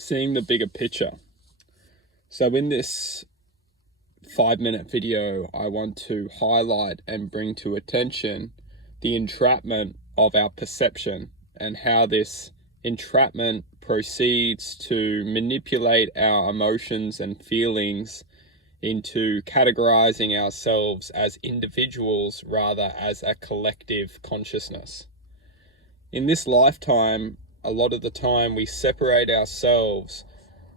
seeing the bigger picture. So in this 5-minute video, I want to highlight and bring to attention the entrapment of our perception and how this entrapment proceeds to manipulate our emotions and feelings into categorizing ourselves as individuals rather as a collective consciousness. In this lifetime, a lot of the time we separate ourselves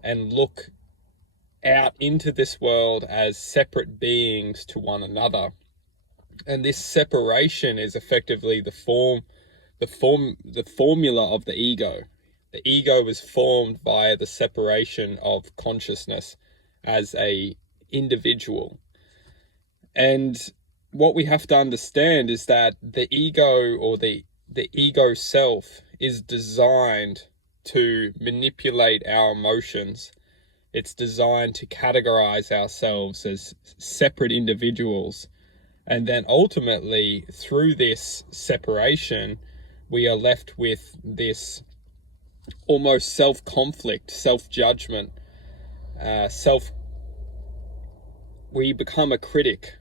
and look out into this world as separate beings to one another. And this separation is effectively the formula of the ego. The ego was formed via the separation of consciousness as a individual. And what we have to understand is that the ego, or the ego self, is designed to manipulate our emotions. It's designed to categorize ourselves as separate individuals. And then ultimately, through this separation, we are left with this almost self-conflict, self-judgment, we become a critic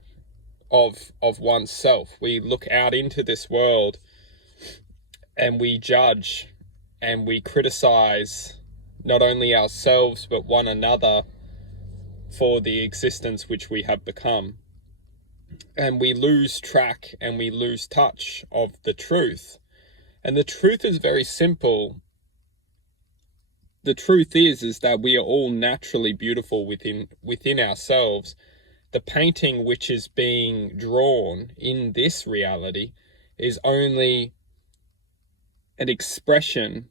of oneself. We look out into this world and we judge and we criticize not only ourselves but one another for the existence which we have become. And we lose track and we lose touch of the truth. And the truth is very simple. The truth is that we are all naturally beautiful within ourselves. The painting which is being drawn in this reality is only an expression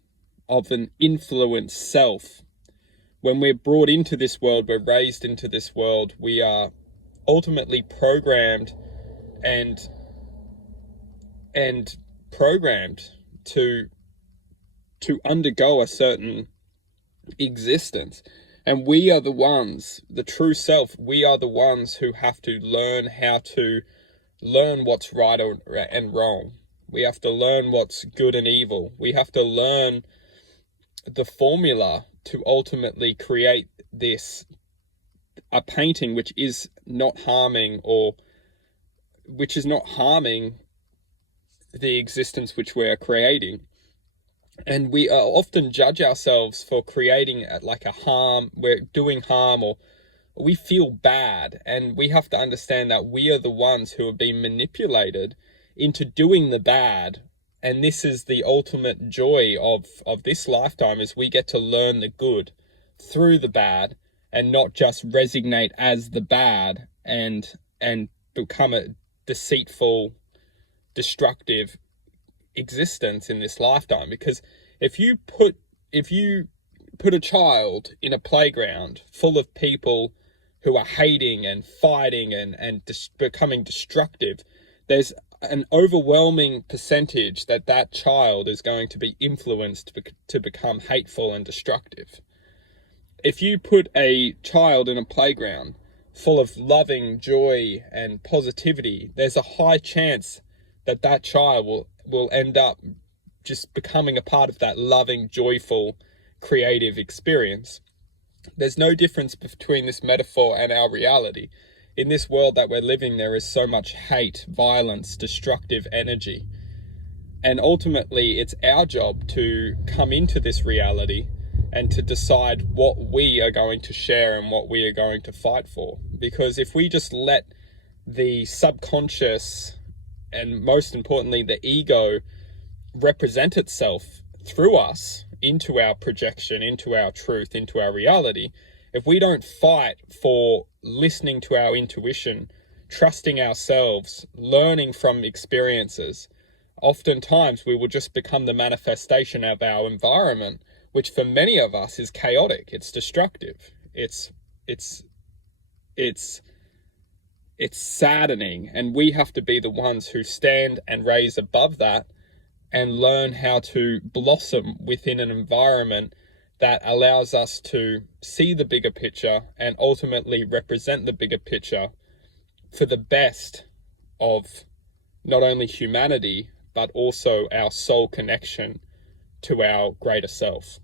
of an influenced self. When we're brought into this world, we're raised into this world, we are ultimately programmed and programmed to undergo a certain existence. And we are the ones, the true self, we are the ones who have to learn how to learn what's right and wrong. We have to learn what's good and evil. We have to learn the formula to ultimately create a painting which is not harming the existence which we are creating. And we often judge ourselves for creating we're doing harm, or we feel bad. And we have to understand that we are the ones who are being manipulated into doing the bad. And this is the ultimate joy of this lifetime, is we get to learn the good through the bad and not just resignate as the bad and become a deceitful, destructive existence in this lifetime. Because if you put a child in a playground full of people who are hating and fighting and becoming destructive, there's an overwhelming percentage that child is going to be influenced to become hateful and destructive. If you put a child in a playground full of loving joy and positivity, there's a high chance that child will end up just becoming a part of that loving, joyful, creative experience. There's no difference between this metaphor and our reality. In this world that we're living, there is so much hate, violence, destructive energy. And ultimately, it's our job to come into this reality and to decide what we are going to share and what we are going to fight for. Because if we just let the subconscious, and most importantly, the ego, represent itself through us into our projection, into our truth, into our reality, if we don't fight for listening to our intuition, trusting ourselves, learning from experiences, oftentimes we will just become the manifestation of our environment, which for many of us is chaotic, it's destructive, it's saddening. And we have to be the ones who stand and raise above that and learn how to blossom within an environment that allows us to see the bigger picture and ultimately represent the bigger picture for the best of not only humanity, but also our soul connection to our greater self.